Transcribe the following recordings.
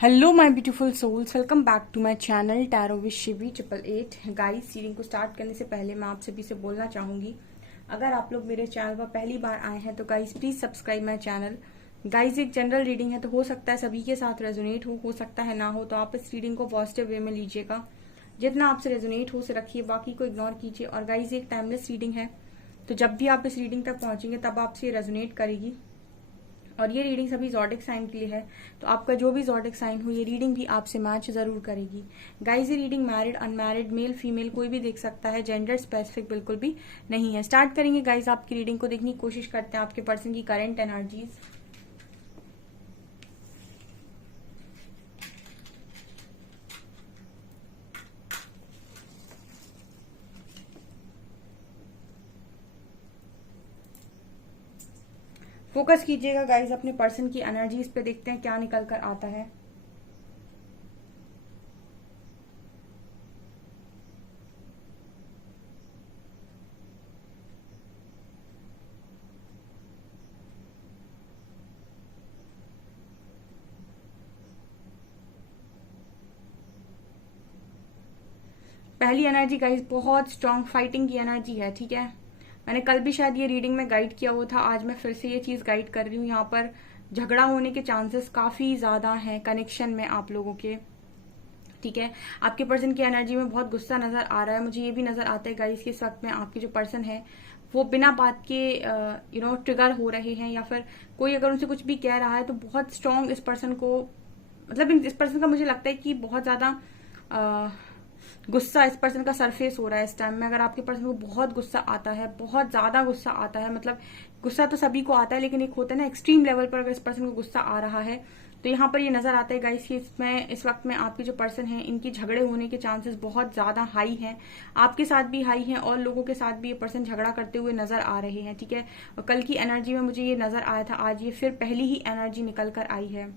Hello my beautiful souls, welcome back to my channel tarot with Shivi 888। Guys, reading को start करने से पहले मैं आप सभी से बोलना चाहूंगी, अगर आप लोग मेरे चैनल पर पहली बार आए हैं तो guys please subscribe my channel. Guys, एक जनरल रीडिंग है तो हो सकता है सभी के साथ रेजोनेट हो सकता है ना हो, तो आप इस रीडिंग को पॉजिटिव वे में लीजिएगा। जितना आपसे रेजोनेट हो उसे रखिए, बाकी को इग्नोर कीजिए। और गाइस, एक टाइमलेस रीडिंग है, तो जब भी आप इस रीडिंग तक पहुंचेंगे तब आपसे रेजोनेट करेगी। और ये रीडिंग सभी जॉडिक साइन के लिए है, तो आपका जो भी जॉडिक साइन हो ये रीडिंग भी आपसे मैच जरूर करेगी। गाइज, ये reading married unmarried male female कोई भी देख सकता है, जेंडर स्पेसिफिक बिल्कुल भी नहीं है। स्टार्ट करेंगे गाइज आपकी रीडिंग को, देखने की कोशिश करते हैं आपके पर्सन की करंट एनर्जीज। फोकस कीजिएगा गाइज अपने पर्सन की एनर्जीज पे, देखते हैं क्या निकल कर आता है। पहली एनर्जी गाइज बहुत स्ट्रांग फाइटिंग की एनर्जी है, ठीक है। मैंने कल भी शायद ये रीडिंग में गाइड किया हुआ था, आज मैं फिर से ये चीज गाइड कर रही हूँ। यहाँ पर झगड़ा होने के चांसेस काफी ज्यादा हैं कनेक्शन में आप लोगों के, ठीक है। आपके पर्सन की एनर्जी में बहुत गुस्सा नजर आ रहा है। मुझे ये भी नजर आता है गाइस कि इस वक्त में आपके जो पर्सन है वो बिना बात के ट्रिगर हो रहे हैं, या फिर कोई अगर उनसे कुछ भी कह रहा है तो बहुत स्ट्रांग इस पर्सन को, मतलब इस पर्सन का मुझे लगता है कि बहुत ज्यादा गुस्सा इस पर्सन का सरफेस हो रहा है इस टाइम में। अगर आपके पर्सन को बहुत गुस्सा आता है, बहुत ज्यादा गुस्सा आता है, मतलब गुस्सा तो सभी को आता है लेकिन एक होता है ना एक्सट्रीम लेवल पर, अगर इस पर्सन को गुस्सा आ रहा है तो यहाँ पर ये नजर आता है गाइस कि इसमें इस वक्त में आपके जो पर्सन है इनकी झगड़े होने के चांसेस बहुत ज्यादा हाई हैं। आपके साथ भी हाई हैं और लोगों के साथ भी ये पर्सन झगड़ा करते हुए नजर आ रहे हैं, ठीक है। और कल की एनर्जी में मुझे ये नजर आया था, आज ये फिर पहली ही एनर्जी निकल कर आई है।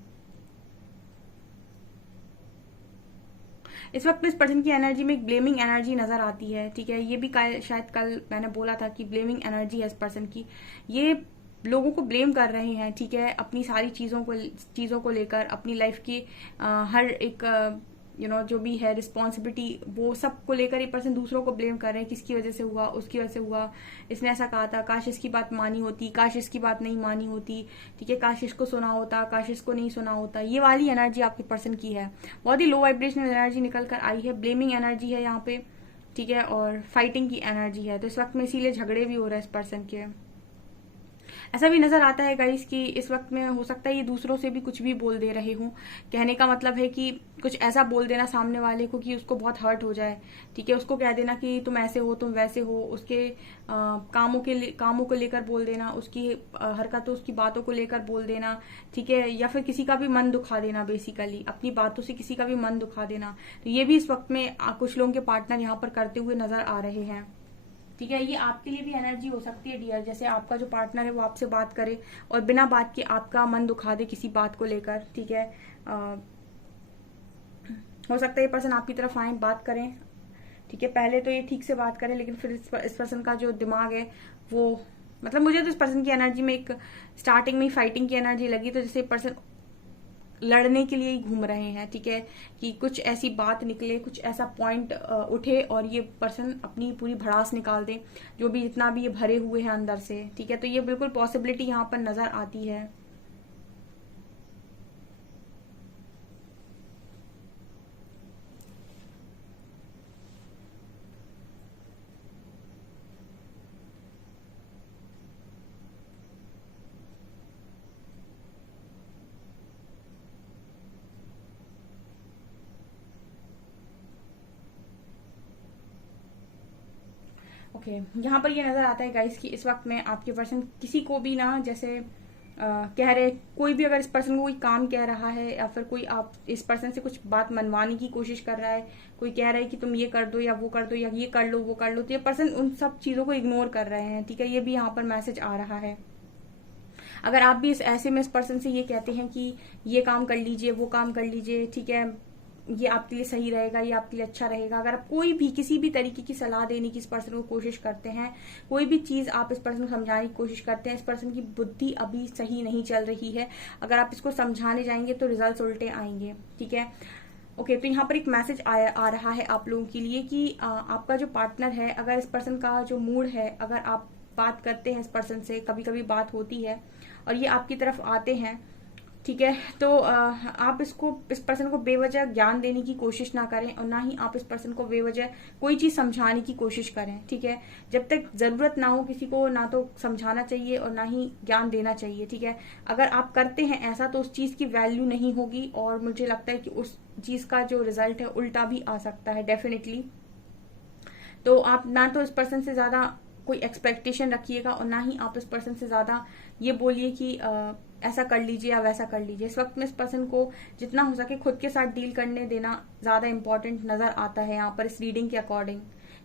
इस वक्त इस पर्सन की एनर्जी में एक ब्लेमिंग एनर्जी नजर आती है, ठीक है। ये भी शायद कल मैंने बोला था कि ब्लेमिंग एनर्जी है इस पर्सन की। ये लोगों को ब्लेम कर रहे हैं, ठीक है, अपनी सारी चीजों को लेकर, अपनी लाइफ की हर एक जो भी है रिस्पॉन्सिबिलिटी वो सब को लेकर ये पर्सन दूसरों को ब्लेम कर रहे हैं। किसकी वजह से हुआ, उसकी वजह से हुआ, इसने ऐसा कहा था, काश इसकी बात मानी होती, काश इसकी बात नहीं मानी होती, ठीक है, काश इसको सुना होता, काश इसको नहीं सुना होता। ये वाली एनर्जी आपके पर्सन की है। बहुत ही लो वाइब्रेशनल एनर्जी निकल कर आई है, ब्लेमिंग एनर्जी है यहाँ पे, ठीक है, और फाइटिंग की एनर्जी है। तो इस वक्त में इसीलिए झगड़े भी हो रहे हैं इस पर्सन के। ऐसा भी नजर आता है गाइस कि इस वक्त में हो सकता है ये दूसरों से भी कुछ भी बोल दे रहे हों। कहने का मतलब है कि कुछ ऐसा बोल देना सामने वाले को कि उसको बहुत हर्ट हो जाए, ठीक है। उसको कह देना कि तुम ऐसे हो, तुम वैसे हो, उसके कामों को लेकर बोल देना, उसकी हरकतों, उसकी बातों को लेकर बोल देना, ठीक है, या फिर किसी का भी मन दुखा देना, बेसिकली अपनी बातों से किसी का भी मन दुखा देना। तो ये भी इस वक्त में कुछ लोगों के पार्टनर यहाँ पर करते हुए नजर आ रहे हैं, ठीक है। ये आपके लिए भी एनर्जी हो सकती है डियर, जैसे आपका जो पार्टनर है वो आपसे बात करे और बिना बात के आपका मन दुखा दे किसी बात को लेकर, ठीक है। हो सकता है ये पर्सन आपकी तरफ आए, बात करें, ठीक है। पहले तो ये ठीक से बात करें लेकिन फिर इस पर्सन का जो दिमाग है वो, मतलब मुझे तो इस पर्सन की एनर्जी में एक स्टार्टिंग में ही फाइटिंग की एनर्जी लगी, तो जैसे पर्सन लड़ने के लिए ही घूम रहे हैं, ठीक है, कि कुछ ऐसी बात निकले, कुछ ऐसा पॉइंट उठे और ये पर्सन अपनी पूरी भड़ास निकाल दे, जो भी जितना भी ये भरे हुए हैं अंदर से, ठीक है। तो ये बिल्कुल पॉसिबिलिटी यहाँ पर नजर आती है। ओके, यहाँ पर ये नजर आता है गाइस कि इस वक्त में आपके पर्सन किसी को भी ना, जैसे कह रहे, कोई भी अगर इस पर्सन को कोई काम कह रहा है या फिर कोई आप इस पर्सन से कुछ बात मनवाने की कोशिश कर रहा है, कोई कह रहा है कि तुम ये कर दो या वो कर दो या ये कर लो वो कर लो, तो ये पर्सन उन सब चीजों को इग्नोर कर रहे हैं, ठीक है। ये भी यहाँ पर मैसेज आ रहा है। अगर आप भी इस ऐसे में इस पर्सन से ये कहते हैं कि ये काम कर लीजिए, वो काम कर लीजिए, ठीक है, ये आपके लिए सही रहेगा, ये आपके लिए अच्छा रहेगा। अगर आप कोई भी किसी भी तरीके की सलाह देने की इस पर्सन को कोशिश करते हैं, कोई भी चीज आप इस पर्सन को समझाने की कोशिश करते हैं, इस पर्सन की बुद्धि अभी सही नहीं चल रही है। अगर आप इसको समझाने जाएंगे तो रिजल्ट उल्टे आएंगे, ठीक है। ओके, तो यहाँ पर एक मैसेज आ रहा है आप लोगों के लिए कि आपका जो पार्टनर है, अगर इस पर्सन का जो मूड है, अगर आप बात करते हैं इस पर्सन से, कभी कभी बात होती है और ये आपकी तरफ आते हैं, ठीक है, तो आप इस पर्सन को बेवजह ज्ञान देने की कोशिश ना करें और ना ही आप इस पर्सन को बेवजह कोई चीज समझाने की कोशिश करें, ठीक है। जब तक जरूरत ना हो किसी को, ना तो समझाना चाहिए और ना ही ज्ञान देना चाहिए, ठीक है। अगर आप करते हैं ऐसा तो उस चीज की वैल्यू नहीं होगी और मुझे लगता है कि उस चीज का जो रिजल्ट है उल्टा भी आ सकता है डेफिनेटली। तो आप ना तो इस पर्सन से ज्यादा कोई एक्सपेक्टेशन रखिएगा और ना ही आप इस पर्सन से ज्यादा ये बोलिए कि ऐसा कर लीजिए या वैसा कर लीजिए। इस वक्त में इस पर्सन को जितना हो सके खुद के साथ डील करने देना ज्यादा इंपॉर्टेंट नजर आता है यहाँ पर इस रीडिंग के अकॉर्डिंग,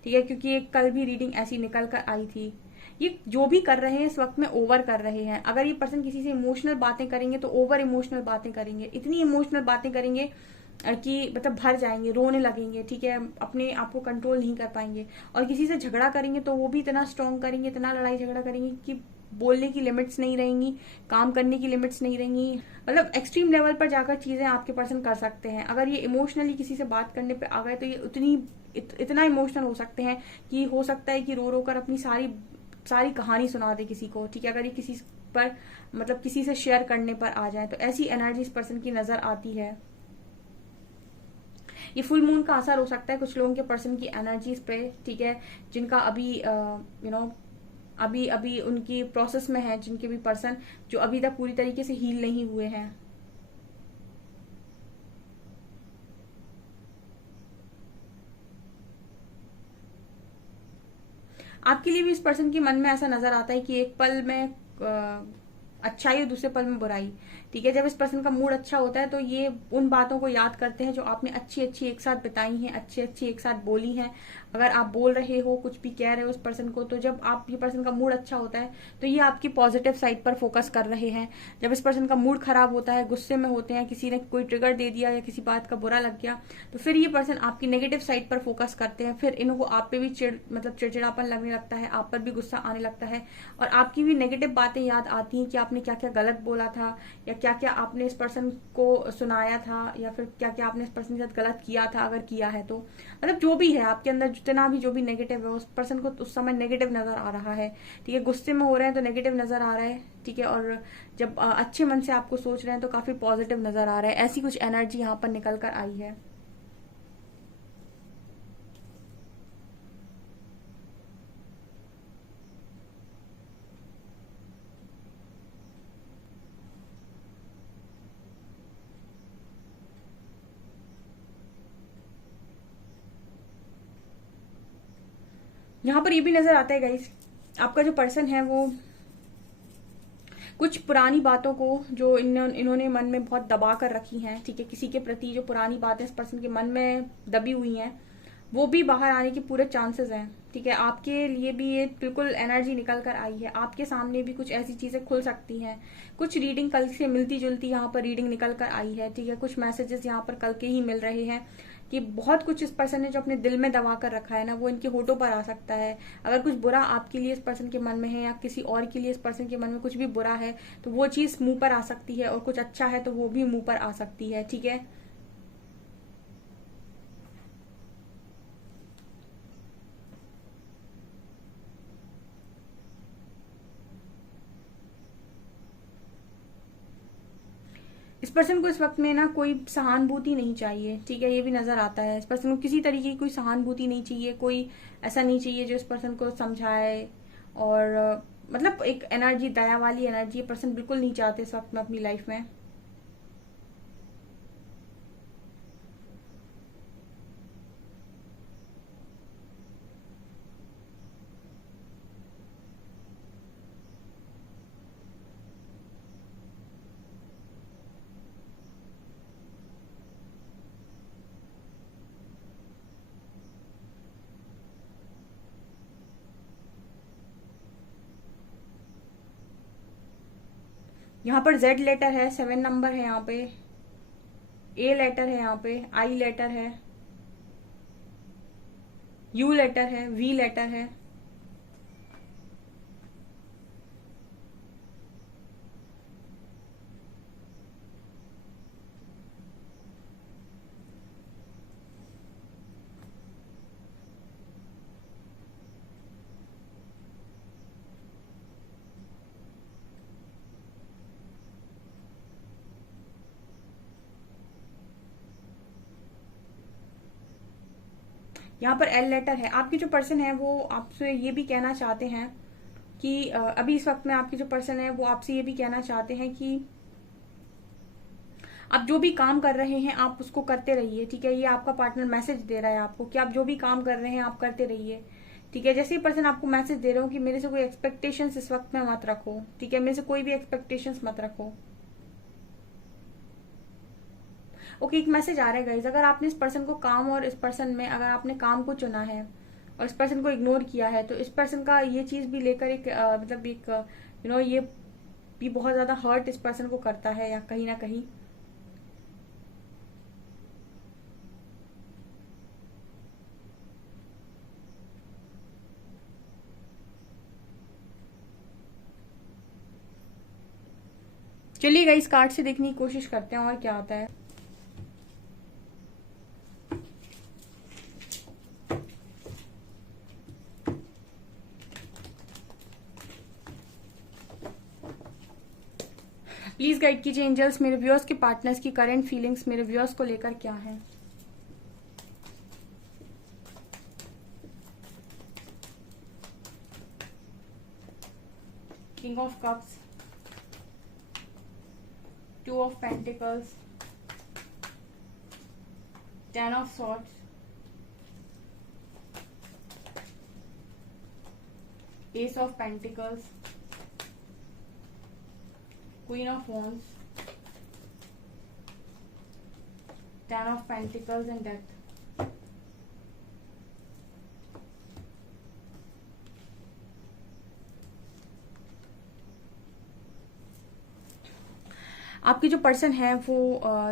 ठीक है। क्योंकि एक कल भी रीडिंग ऐसी निकल कर आई थी। ये जो भी कर रहे हैं इस वक्त में ओवर कर रहे हैं। अगर ये पर्सन किसी से इमोशनल बातें करेंगे तो ओवर इमोशनल बातें करेंगे, इतनी इमोशनल बातें करेंगे कि मतलब भर जाएंगे, रोने लगेंगे, ठीक है, अपने आप को कंट्रोल नहीं कर पाएंगे। और किसी से झगड़ा करेंगे तो वो भी इतना स्ट्रॉन्ग करेंगे, इतना लड़ाई झगड़ा करेंगे कि बोलने की लिमिट्स नहीं रहेंगी, काम करने की लिमिट्स नहीं रहेंगी। मतलब एक्सट्रीम लेवल पर जाकर चीजें आपके पर्सन कर सकते हैं। अगर ये इमोशनली किसी से बात करने पे आ गए तो ये इतना इमोशनल हो सकते हैं कि हो सकता है कि रो रो कर अपनी सारी सारी कहानी सुना दे किसी को, ठीक है। अगर ये किसी पर मतलब किसी से शेयर करने पर आ जाए तो ऐसी एनर्जी इस पर्सन की नजर आती है। ये फुल मून का असर हो सकता है कुछ लोगों के पर्सन की एनर्जीज पे, ठीक है, जिनका अभी अभी अभी उनकी प्रोसेस में है, जिनके भी पर्सन जो अभी तक पूरी तरीके से हील नहीं हुए हैं। आपके लिए भी इस पर्सन के मन में ऐसा नजर आता है कि एक पल में अच्छाई और दूसरे पल में बुराई, ठीक है। जब इस पर्सन का मूड अच्छा होता है तो ये उन बातों को याद करते हैं जो आपने अच्छी अच्छी एक साथ बिताई हैं, अच्छी अच्छी एक साथ बोली हैं। अगर आप बोल रहे हो, कुछ भी कह रहे हो उस पर्सन को, तो जब आप ये पर्सन का मूड अच्छा होता है तो ये आपकी पॉजिटिव साइड पर फोकस कर रहे हैं। जब इस पर्सन का मूड खराब होता है, गुस्से में होते हैं, किसी ने कोई ट्रिगर दे दिया या किसी बात का बुरा लग गया, तो फिर ये पर्सन आपकी नेगेटिव साइड पर फोकस करते हैं। फिर इनको आप पे भी चिड़चिड़ापन लगने लगता है, आप पर भी गुस्सा आने लगता है और आपकी भी नेगेटिव बातें याद आती हैं कि आपने क्या क्या गलत बोला था या क्या क्या आपने इस पर्सन को सुनाया था या फिर क्या क्या आपने इस पर्सन के साथ गलत किया था, अगर किया है तो। मतलब जो भी है आपके अंदर, जितना भी जो भी नेगेटिव है उस पर्सन को उस समय नेगेटिव नजर आ रहा है, ठीक है। गुस्से में हो रहे हैं तो नेगेटिव नजर आ रहा है, ठीक है। और जब अच्छे मन से आपको सोच रहे हैं तो काफी पॉजिटिव नजर आ रहा है। ऐसी कुछ एनर्जी यहाँ पर निकल कर आई है। यहाँ पर ये भी नजर आता है गाइस, आपका जो पर्सन है वो कुछ पुरानी बातों को जो इन्होंने मन में बहुत दबा कर रखी हैं, ठीक है, किसी के प्रति जो पुरानी बातें इस पर्सन के मन में दबी हुई हैं वो भी बाहर आने के पूरे चांसेस हैं, ठीक है। आपके लिए भी ये बिल्कुल एनर्जी निकल कर आई है। आपके सामने भी कुछ ऐसी चीजें खुल सकती हैं। कुछ रीडिंग कल से मिलती जुलती यहाँ पर रीडिंग निकल कर आई है, ठीक है। कुछ मैसेजेस यहाँ पर कल के ही मिल रहे हैं कि बहुत कुछ इस पर्सन ने जो अपने दिल में दबा कर रखा है ना, वो इनके होठों पर आ सकता है। अगर कुछ बुरा आपके लिए इस पर्सन के मन में है या किसी और के लिए इस पर्सन के मन में कुछ भी बुरा है तो वो चीज मुंह पर आ सकती है और कुछ अच्छा है तो वो भी मुंह पर आ सकती है, ठीक है। इस पर्सन को इस वक्त में ना कोई सहानुभूति नहीं चाहिए, ठीक है, ये भी नजर आता है। इस पर्सन को किसी तरीके की कोई सहानुभूति नहीं चाहिए, कोई ऐसा नहीं चाहिए जो इस पर्सन को समझाए और मतलब एक एनर्जी, दया वाली एनर्जी ये पर्सन बिल्कुल नहीं चाहते इस वक्त में अपनी लाइफ में। यहाँ पर जेड लेटर है, 7 नंबर है यहाँ पे, ए लेटर है, यहाँ पे आई लेटर है, यू लेटर है, वी लेटर है। यहाँ पर एल लेटर है। आपके जो पर्सन है वो आपसे ये भी कहना चाहते हैं कि अभी इस वक्त में आपके जो पर्सन है वो आपसे ये भी कहना चाहते हैं कि आप जो भी काम कर रहे हैं आप उसको करते रहिए, ठीक है। ये आपका पार्टनर मैसेज दे रहा है आपको कि आप जो भी काम कर रहे हैं आप करते रहिए, ठीक है। जैसे ही पर्सन आपको मैसेज दे रहे हो कि मेरे से कोई एक्सपेक्टेशंस इस वक्त में मत रखो, ठीक है, मेरे से कोई भी एक्सपेक्टेशंस मत रखो। ओके, एक मैसेज आ रहा है गाइज, अगर आपने इस पर्सन को काम और इस पर्सन में अगर आपने काम को चुना है और इस पर्सन को इग्नोर किया है तो इस पर्सन का ये चीज भी लेकर एक मतलब एक ये भी बहुत ज्यादा हर्ट इस पर्सन को करता है या कहीं ना कहीं। चलिए गाइस, कार्ड से देखने की कोशिश करते हैं और क्या आता है। प्लीज गाइड कीजिए एंजल्स, मेरे व्यूअर्स के पार्टनर्स की करंट फीलिंग्स मेरे व्यूअर्स को लेकर क्या है। King of cups, two of pentacles, ten of swords, S of pentacles, queen of wands, ten of pentacles and death. आपके जो पर्सन है वो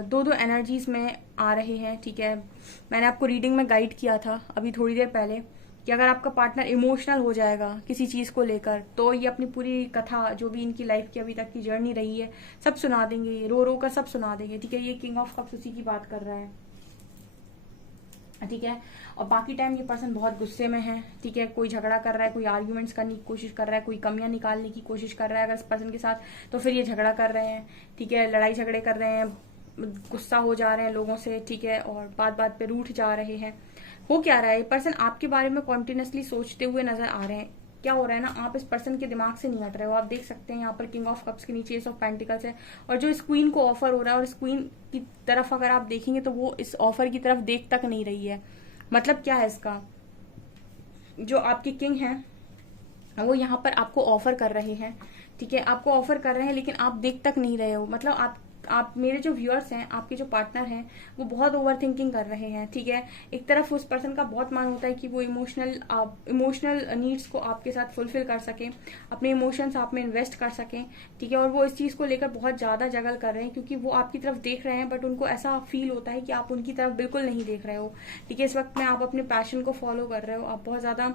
दो दो एनर्जीज में आ रहे हैं, ठीक है। मैंने आपको रीडिंग में गाइड किया था अभी थोड़ी देर पहले कि अगर आपका पार्टनर इमोशनल हो जाएगा किसी चीज को लेकर तो ये अपनी पूरी कथा जो भी इनकी लाइफ की अभी तक की जर्नी रही है सब सुना देंगे, ये रो रो कर सब सुना देंगे, ठीक है। ये किंग ऑफ कप्स उसी की बात कर रहा है, ठीक है। और बाकी टाइम ये पर्सन बहुत गुस्से में है, ठीक है। कोई झगड़ा कर रहा है, कोई आर्ग्यूमेंट्स करने की कोशिश कर रहा है, कोई कमियां निकालने की कोशिश कर रहा है अगर इस पर्सन के साथ, तो फिर ये झगड़ा कर रहे हैं, ठीक है। लड़ाई झगड़े कर रहे हैं, गुस्सा हो जा रहे हैं लोगों से, ठीक है। और बात बात पे रूठ जा रहे हैं। हो क्या रहा है, ये पर्सन आपके बारे में कॉन्टिन्यूसली सोचते हुए नजर आ रहे हैं। क्या हो रहा है ना, आप इस पर्सन के दिमाग से नहीं हट रहे हो। आप देख सकते हैं यहाँ पर किंग ऑफ कप्स के नीचे एस ऑफ पेंटिकल्स है और जो इस क्वीन को ऑफर हो रहा है और इस क्वीन की तरफ अगर आप देखेंगे तो वो इस ऑफर की तरफ देख तक नहीं रही है। मतलब क्या है इसका, जो आपके किंग हैं वो यहाँ पर आपको ऑफर कर रहे हैं, ठीक है। आपको ऑफर कर रहे हैं लेकिन आप देख तक नहीं रहे हो। मतलब आप मेरे जो व्यूअर्स हैं, आपके जो पार्टनर हैं वो बहुत ओवर थिंकिंग कर रहे हैं, ठीक है। एक तरफ उस पर्सन का बहुत मन होता है कि वो इमोशनल नीड्स को आपके साथ फुलफिल कर सके, अपने इमोशंस आप में इन्वेस्ट कर सकें, ठीक है। और वो इस चीज को लेकर बहुत ज्यादा जगल कर रहे हैं क्योंकि वो आपकी तरफ देख रहे हैं बट उनको ऐसा फील होता है कि आप उनकी तरफ बिल्कुल नहीं देख रहे हो, ठीक है। इस वक्त में आप अपने पैशन को फॉलो कर रहे हो, आप बहुत ज्यादा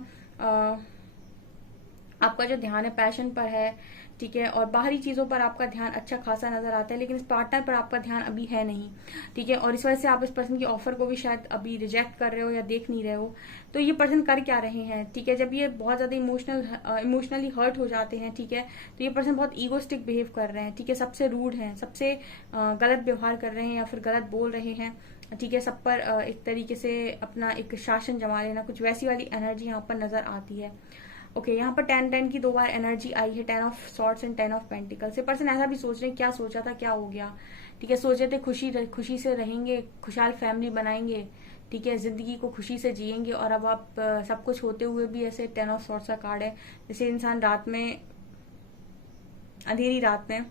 आपका जो ध्यान है पैशन पर है, ठीक है। और बाहरी चीजों पर आपका ध्यान अच्छा खासा नजर आता है लेकिन इस पार्टनर पर आपका ध्यान अभी है नहीं, ठीक है। और इस वजह से आप इस पर्सन की ऑफर को भी शायद अभी रिजेक्ट कर रहे हो या देख नहीं रहे हो। तो ये पर्सन कर क्या रहे हैं, ठीक है। जब ये बहुत ज्यादा इमोशनली हर्ट हो जाते हैं, ठीक है, तो ये पर्सन बहुत ईगोस्टिक बिहेव कर रहे हैं, ठीक है। सबसे रूड है, सबसे गलत व्यवहार कर रहे हैं या फिर गलत बोल रहे हैं, ठीक है। सब पर एक तरीके से अपना एक शासन जमा लेना, कुछ वैसी वाली एनर्जी यहाँ पर नजर आती है। ओके, यहाँ पर 10 की 2 बार एनर्जी आई है, 10 of swords and 10 of pentacle से। पर्सन ऐसा भी सोच रहे हैं क्या सोचा था क्या हो गया, ठीक है। सोचे थे खुशी से रहेंगे, खुशहाल फैमिली बनाएंगे, ठीक है, जिंदगी को खुशी से जिएंगे और अब आप सब कुछ होते हुए भी ऐसे 10 ऑफ सॉर्ड्स का कार्ड है। जैसे इंसान रात में, अंधेरी रात में,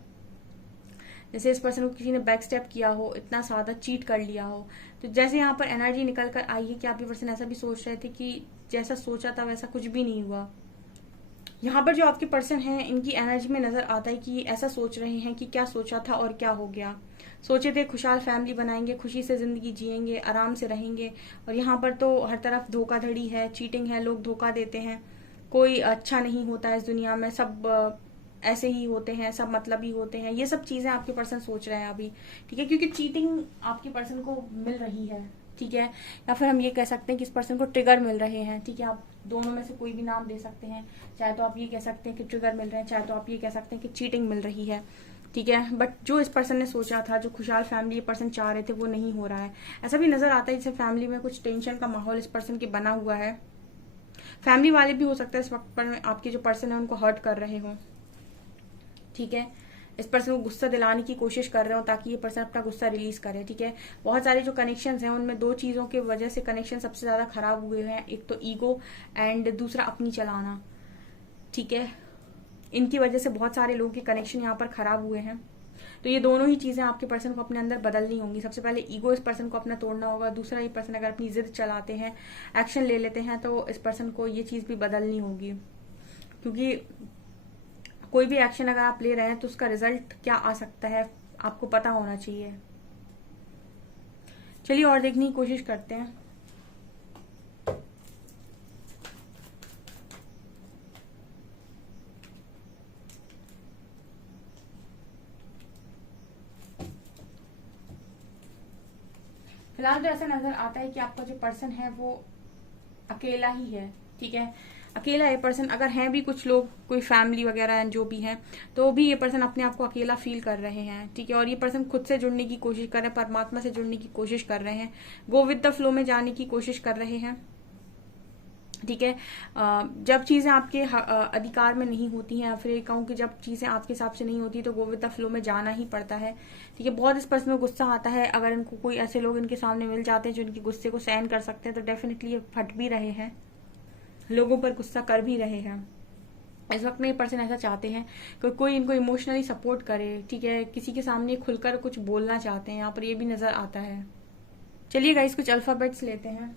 जैसे इस पर्सन को किसी ने बैक स्टेप किया हो, इतना सादा चीट कर लिया हो, तो जैसे यहाँ पर एनर्जी निकल कर आई है कि आपके पर्सन ऐसा भी सोच रहे थे कि जैसा सोचा था वैसा कुछ भी नहीं हुआ। यहाँ पर जो आपके पर्सन हैं इनकी एनर्जी में नजर आता है कि ऐसा सोच रहे हैं कि क्या सोचा था और क्या हो गया, सोचे थे खुशहाल फैमिली बनाएंगे, खुशी से जिंदगी जिएंगे, आराम से रहेंगे, और यहाँ पर तो हर तरफ धोखाधड़ी है, चीटिंग है, लोग धोखा देते हैं, कोई अच्छा नहीं होता है इस दुनिया में, सब ऐसे ही होते हैं, सब मतलब ही होते हैं। ये सब चीजें आपके पर्सन सोच रहे हैं अभी, ठीक है, क्योंकि चीटिंग आपके पर्सन को मिल रही है, ठीक है, या फिर हम ये कह सकते हैं कि इस पर्सन को ट्रिगर मिल रहे हैं, ठीक है। आप दोनों में से कोई भी नाम दे सकते हैं, चाहे तो आप ये कह सकते हैं कि ट्रिगर मिल रहे हैं, चाहे तो आप ये कह सकते हैं कि चीटिंग मिल रही है, ठीक है। बट जो इस पर्सन ने सोचा था, जो खुशहाल फैमिली ये पर्सन चाह रहे थे, वो नहीं हो रहा है। ऐसा भी नजर आता है जैसे फैमिली में कुछ टेंशन का माहौल इस पर्सन के बना हुआ है। फैमिली वाले भी हो सकता है इस वक्त पर आपके जो पर्सन है उनको हर्ट कर रहे हों, ठीक है। इस पर्सन को गुस्सा दिलाने की कोशिश कर रहे हो ताकि ये पर्सन अपना गुस्सा रिलीज करे, ठीक है। बहुत सारे जो कनेक्शंस हैं उनमें दो चीजों की वजह से कनेक्शन सबसे ज्यादा खराब हुए हैं, एक तो ईगो एंड दूसरा अपनी चलाना, ठीक है। इनकी वजह से बहुत सारे लोगों के कनेक्शन यहाँ पर खराब हुए हैं। तो ये दोनों ही चीजें आपके पर्सन को अपने अंदर बदलनी होंगी। सबसे पहले ईगो इस पर्सन को अपना तोड़ना होगा, दूसरा ये पर्सन अगर अपनी जिद चलाते हैं, एक्शन ले लेते हैं, तो इस पर्सन को ये चीज भी बदलनी होगी, क्योंकि कोई भी एक्शन अगर आप ले रहे हैं तो उसका रिजल्ट क्या आ सकता है आपको पता होना चाहिए। चलिए और देखने की कोशिश करते हैं। फिलहाल तो ऐसा नजर आता है कि आपका जो पर्सन है वो अकेला ही है, ठीक है। अकेला है पर्सन। अगर हैं भी कुछ लोग, कोई फैमिली वगैरह जो भी है, तो भी ये पर्सन अपने आप को अकेला फील कर रहे हैं, ठीक है। और ये पर्सन खुद से जुड़ने की कोशिश कर रहे हैं, परमात्मा से जुड़ने की कोशिश कर रहे हैं, गो विद द फ्लो में जाने की कोशिश कर रहे हैं, ठीक है। जब चीजें आपके अधिकार में नहीं होती हैं, या फिर कहूँ कि जब चीजें आपके हिसाब से नहीं होती तो गो विद द फ्लो में जाना ही पड़ता है, ठीक है। बहुत इस पर्सन में गुस्सा आता है। अगर इनको कोई ऐसे लोग इनके सामने मिल जाते हैं जो इनके गुस्से को सहन कर सकते हैं, तो डेफिनेटली ये फट भी रहे हैं, लोगों पर गुस्सा कर भी रहे हैं। इस वक्त में ये पर्सन ऐसा चाहते हैं कि कोई इनको इमोशनली सपोर्ट करे, ठीक है। किसी के सामने खुलकर कुछ बोलना चाहते हैं, यहाँ पर ये भी नजर आता है। चलिए गाइस कुछ अल्फाबेट्स लेते हैं।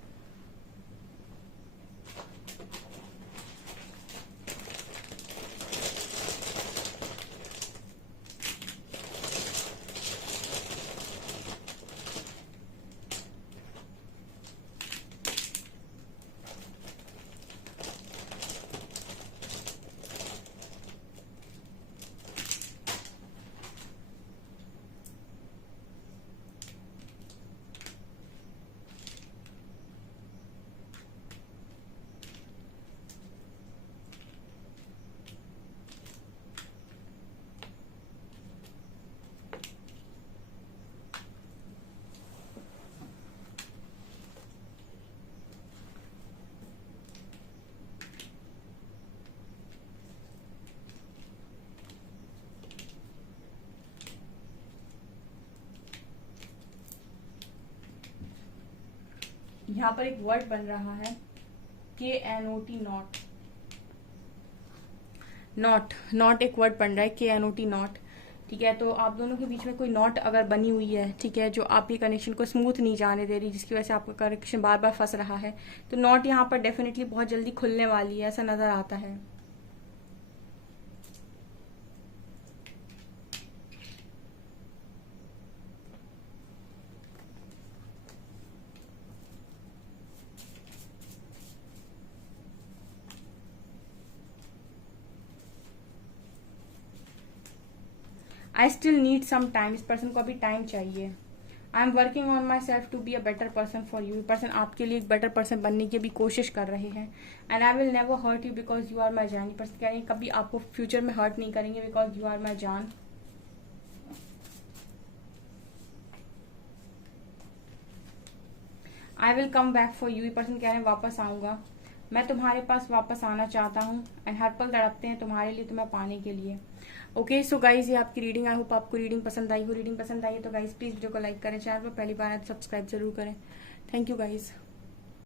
यहाँ पर एक वर्ड बन रहा है KNOT, नॉट। नॉट, नॉट एक वर्ड बन रहा है KNOT, नॉट, ठीक है। तो आप दोनों के बीच में कोई नॉट अगर बनी हुई है, ठीक है, जो आपके कनेक्शन को स्मूथ नहीं जाने दे रही, जिसकी वजह से आपका कनेक्शन बार बार फंस रहा है, तो नॉट यहाँ पर डेफिनेटली बहुत जल्दी खुलने वाली है, ऐसा नजर आता है। I still need some time, इस पर्सन को अभी टाइम चाहिए। I am working on myself to be a better person for you, person आपके लिए एक बेटर पर्सन बनने की भी कोशिश कर रहे हैं। And I will never hurt you because you are my जान, पर्सन कह रहे हैं कभी आपको फ्यूचर में हर्ट नहीं करेंगे बिकॉज यू आर माई जान। I will come back for you, person कह रहे हैं वापस आऊंगा, मैं तुम्हारे पास वापस आना चाहता हूँ। एंड हर पल तड़पते हैं तुम्हारे लिए, तुम्हें पाने के लिए। ओके सो गाइज ये आपकी रीडिंग, आई होप आपको रीडिंग पसंद आई हो। रीडिंग पसंद आई है तो गाइज प्लीज वीडियो को लाइक करें, चैनल पर पहली बार है तो सब्सक्राइब जरूर करें। Thank you guys.